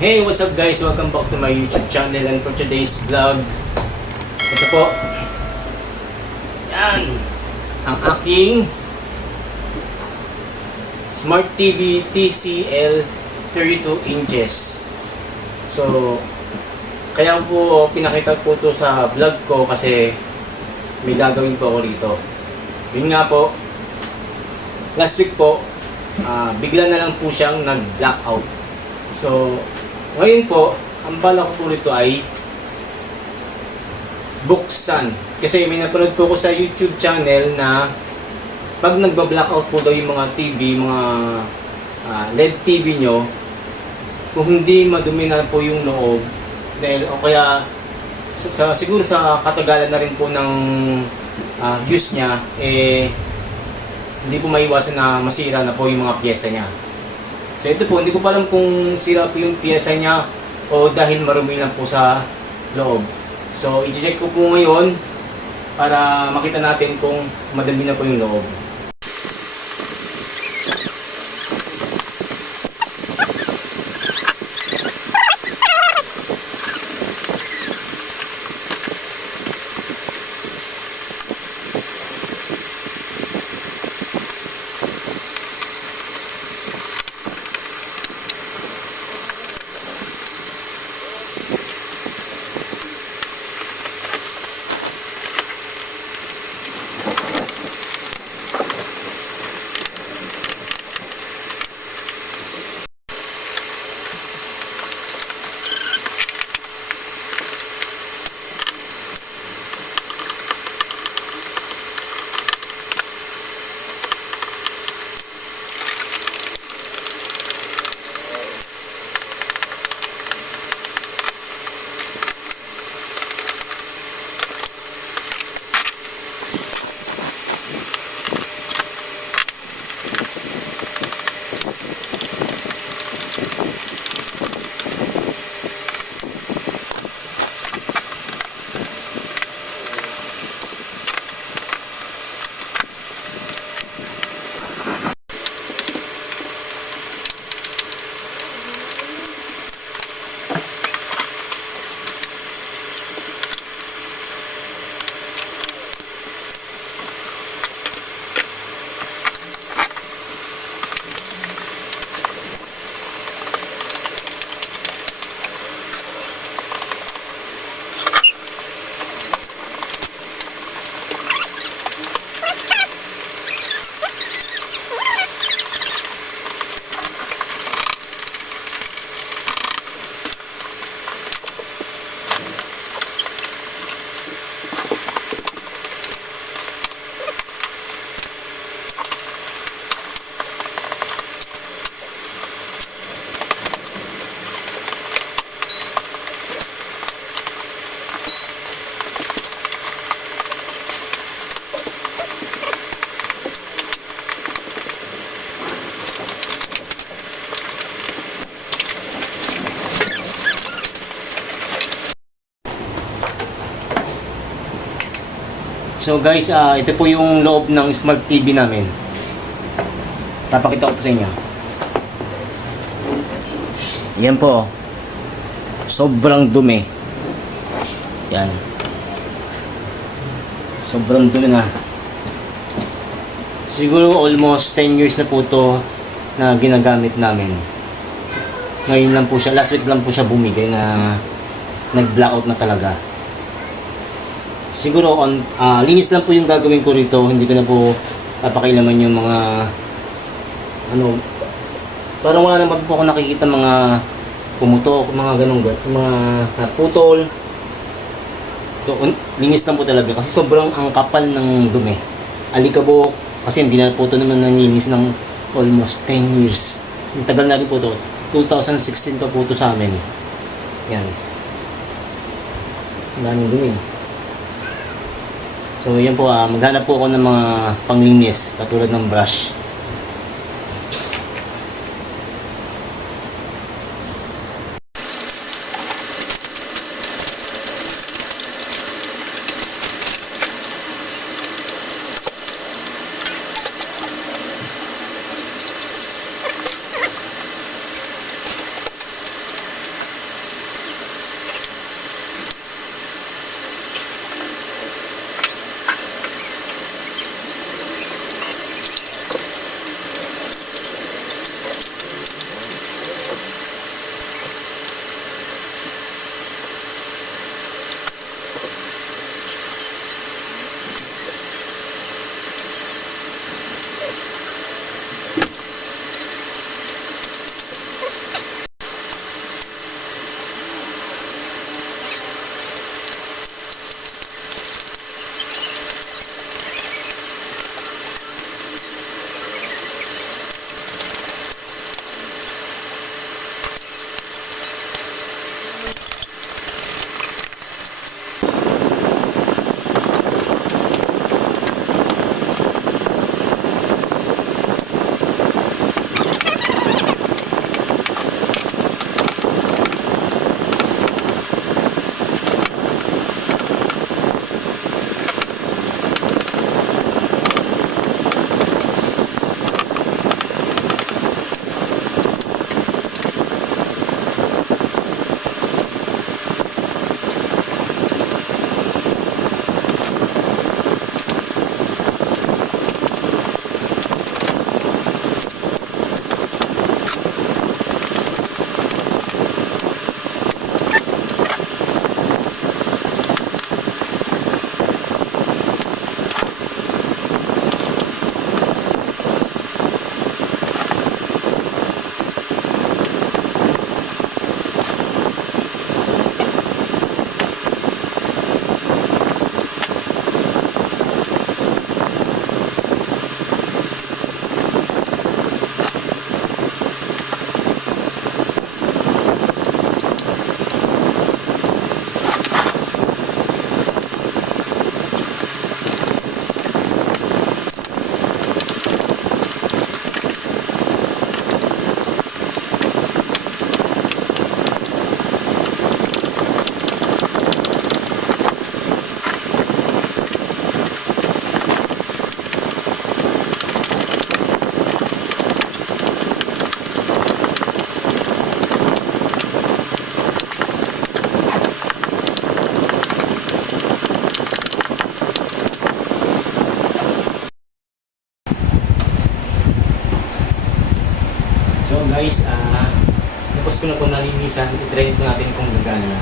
Hey, what's up guys? Welcome back to my YouTube channel and for today's vlog, ito po, yan, ang aking Smart TV TCL 32 inches. So, kaya po pinakita po to sa vlog ko kasi may gagawin po ako dito. Yun nga po, last week po, ah, bigla na lang po siyang nag-blackout. So, ngayon po, ang bala ko po nito ay buksan. Kasi may napanood po ko sa YouTube channel na pag nagba-blackout po daw yung mga TV, mga ah, LED TV nyo, kung hindi madumi na po yung loob, dahil o kaya sa, sa- siguro sa katagalan na rin po ng ah, use niya, eh, hindi po maiwasan na masira na po yung mga pyesa niya. So ito po, hindi ko pa alam kung sira po yung pyesa niya o dahil marumi lang po sa loob. So i-check ko po ngayon para makita natin kung madami na po yung loob. So guys, ah, ito po yung loob ng smart TV namin. Papakita ko po sa inyo. Yan po. Sobrang dumi. Yan. Sobrang dumi na. Siguro almost 10 years na po to na ginagamit namin. Ngayon lang po siya, last week lang po siya bumigay na nag-blackout na talaga siguro on ah, linis lang po yung gagawin ko rito. Hindi ko na po papakailaman yung mga ano parang wala naman po ako nakikita mga pumutok mga ganong gan mga naputol. So un- linis lang po talaga kasi sobrang ang kapal ng dumi. Alikabok kasi hindi na po ito naman naninis ng almost 10 years. Ang tagal na rin po ito. 2016 pa po ito sa amin. Yan. Ang daming dumi So yan po, ah, maghanap po ako ng mga panglinis katulad ng brush. Nalinisan. I-try natin kung gagana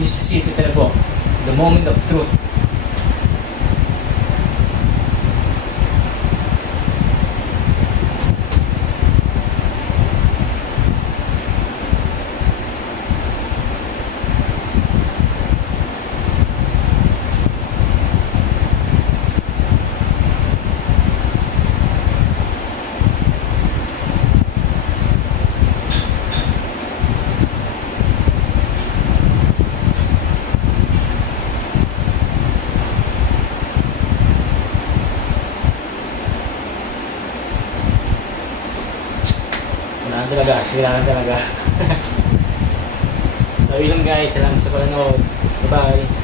This is it talaga. The moment of truth. Wala na talaga. Na talaga. so, yun guys. Salamat sa panonood. Bye-bye.